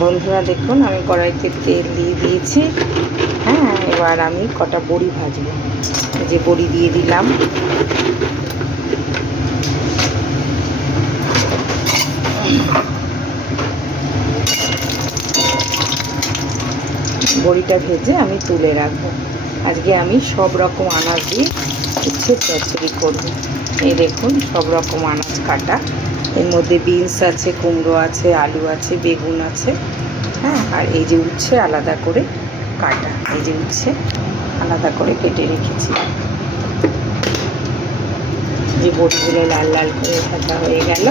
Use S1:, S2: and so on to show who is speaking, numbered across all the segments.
S1: বন্ধুরা দেখুন, আমি কড়াইতে তেল দিয়ে দিয়েছি। হ্যাঁ এবার আমি কটা বড়ি ভাজবো। যে বড়ি দিয়ে দিলাম। বড়িটা ভেজে আমি তুলে রাখব। আজকে আমি সব রকম আনাজ দিয়ে উচ্ছে চচ্চড়ি করব। এই দেখুন, সব রকম আনাজ কাটা। এর মধ্যে বিনস আছে, কুমড়ো আছে, আলু আছে, বেগুন আছে হ্যাঁ? আর এই যে উচ্ছে আলাদা করে কাটা, এই যে উচ্ছে আলাদা করে কেটে রেখেছি। যে বড়িগুলো লাল লাল করে ভাজা হয়ে গেল,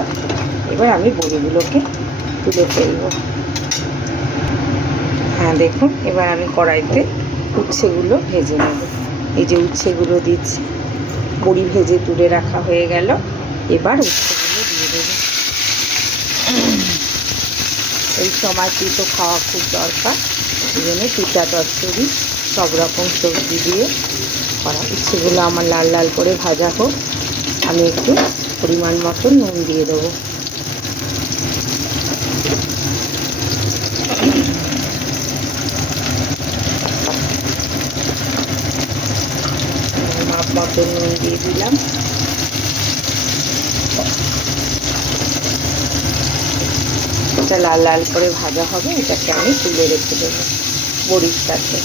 S1: এবার আমি বড়িগুলোকে তুলে ফেলব। হ্যাঁ দেখুন, এবার আমি কড়াইতে উচ্ছেগুলো ভেজে নেব। এই যে উচ্ছেগুলো দিচ্ছি, বড়ি ভেজে তুলে রাখা হয়ে গেল, এবার দিয়ে এই সময় তো খাওয়া খুব দরকার, এই জন্য পিঠা চচ্চড়ি সব রকম সবজি দিয়ে করা। উচ্ছেগুলো আমার লাল লাল করে ভাজা হোক, আমি একটু পরিমাণ মতো নুন দিয়ে দেবো। মাপ মতো নুন দিয়ে দিলাম। এটা লাল লাল করে ভাজা হবে, এটাকে আমি তুলে রেখে দেবো বড়ির সাথে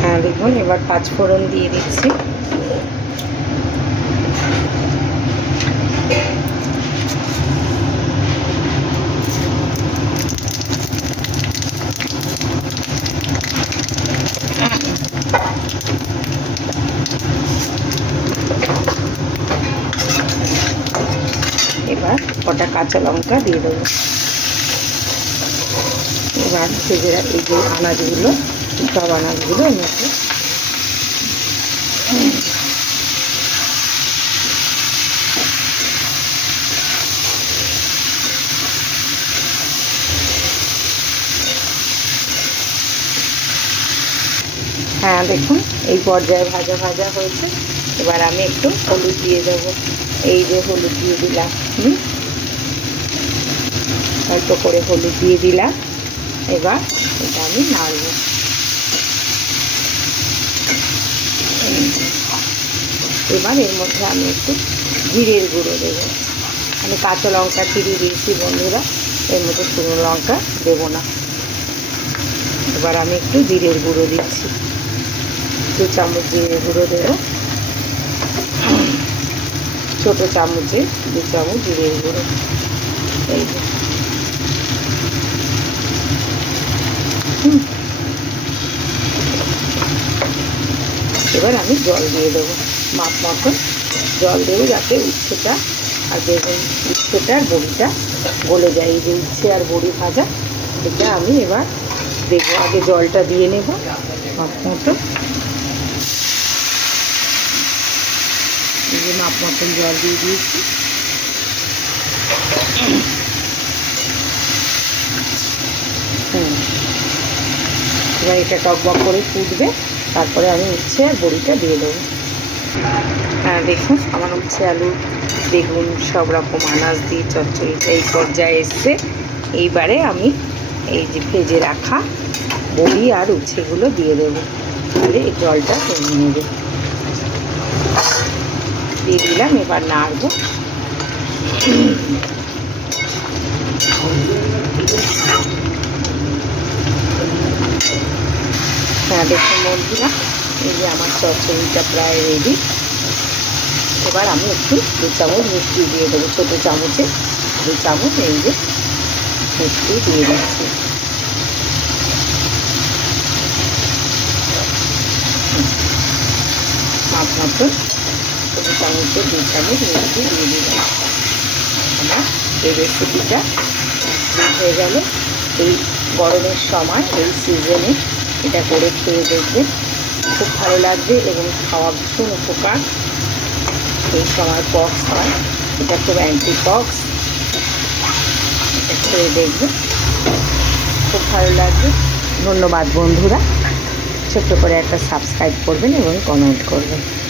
S1: হ্যাঁ দেখুন, এবার পাঁচফোড়ন দিয়ে দিচ্ছি। এবার কটা কাঁচা লঙ্কা দিয়ে দেবো। এবার ভেজে এই যে আনাজগুলো, সব আনাজগুলো মধ্যে হ্যাঁ দেখুন, এই পর্যায়ে ভাজা ভাজা হয়েছে। এবার আমি একটু হলুদ দিয়ে দেবো। এই যে হলুদ দিয়ে দিলাম। অল্প করে হলুদ দিয়ে দিলাম। এবার এটা আমি নাড়ব। এবার এর মধ্যে আমি একটু জিরের গুঁড়ো দেবো। আমি কাঁচা লঙ্কা চিড়ি দিয়েছি বন্ধুরা। এর মধ্যে শুকনো লঙ্কা দেবো না। এবার আমি একটু জিরের গুঁড়ো দিচ্ছি। দু চামচ জিরে গুঁড়ো দেবো। ছোটো চামচে দু চামচ জিরের গুঁড়ো। এই এবার আমি জল দিয়ে দেবো। মাপ মতন জল দেবো যাতে উচ্ছেটা আর বেগুন, উচ্ছেটা আর বড়িটা গলে যায়। এই যে উচ্ছে আর বড়ি ভাজা, এটা আমি এবার দেবো। আগে জলটা দিয়ে নেব মাপ মতন। এই যে মাপ মতন জল দিয়ে দিয়েছি। এবার এটা টকবক করে ফুটবে, তারপরে আমি উচ্ছে আর বড়িটা দিয়ে দেবো। হ্যাঁ দেখুন, আমার উচ্ছে, আলু, বেগুন, সব রকম আনাজ দিয়ে চচ্চড়িটা এই পর্যায়ে এসছে। এইবারে আমি এই যে ভেজে রাখা বড়ি আর উচ্ছেগুলো দিয়ে দেবো। তাহলে জলটা টেনে নেবে। দিয়ে দিলাম, এবার নাড়বো। হ্যাঁ দেখুন বন্ধুরা এই যে আমার চচ্চড়িটা প্রায় রেডি এবার আমি একটু দু চামচ মিষ্টি দিয়ে দেবো, ছোটো চামচে। দু চামচ এই যে মিষ্টি দিয়ে দিচ্ছি। মাপ মতন ছোটো চামচে দু চামচ মিষ্টি দিয়ে দিলাম। আমার এই রেসিপিটা হয়ে গেল। এই গরমের সময়, এই সিজনে এটা করে খেয়ে দেখবেন। খুব ভালো লাগবে এবং খাওয়া ভীষণ উপকার। এই সময় পক্স হয়। এটা খুব অ্যান্টি পক্স এটা খেয়ে দেখবেন। খুব ভালো লাগবে। ধন্যবাদ বন্ধুরা। ছোট্ট করে একটা সাবস্ক্রাইব করবেন এবং কমেন্ট করবেন।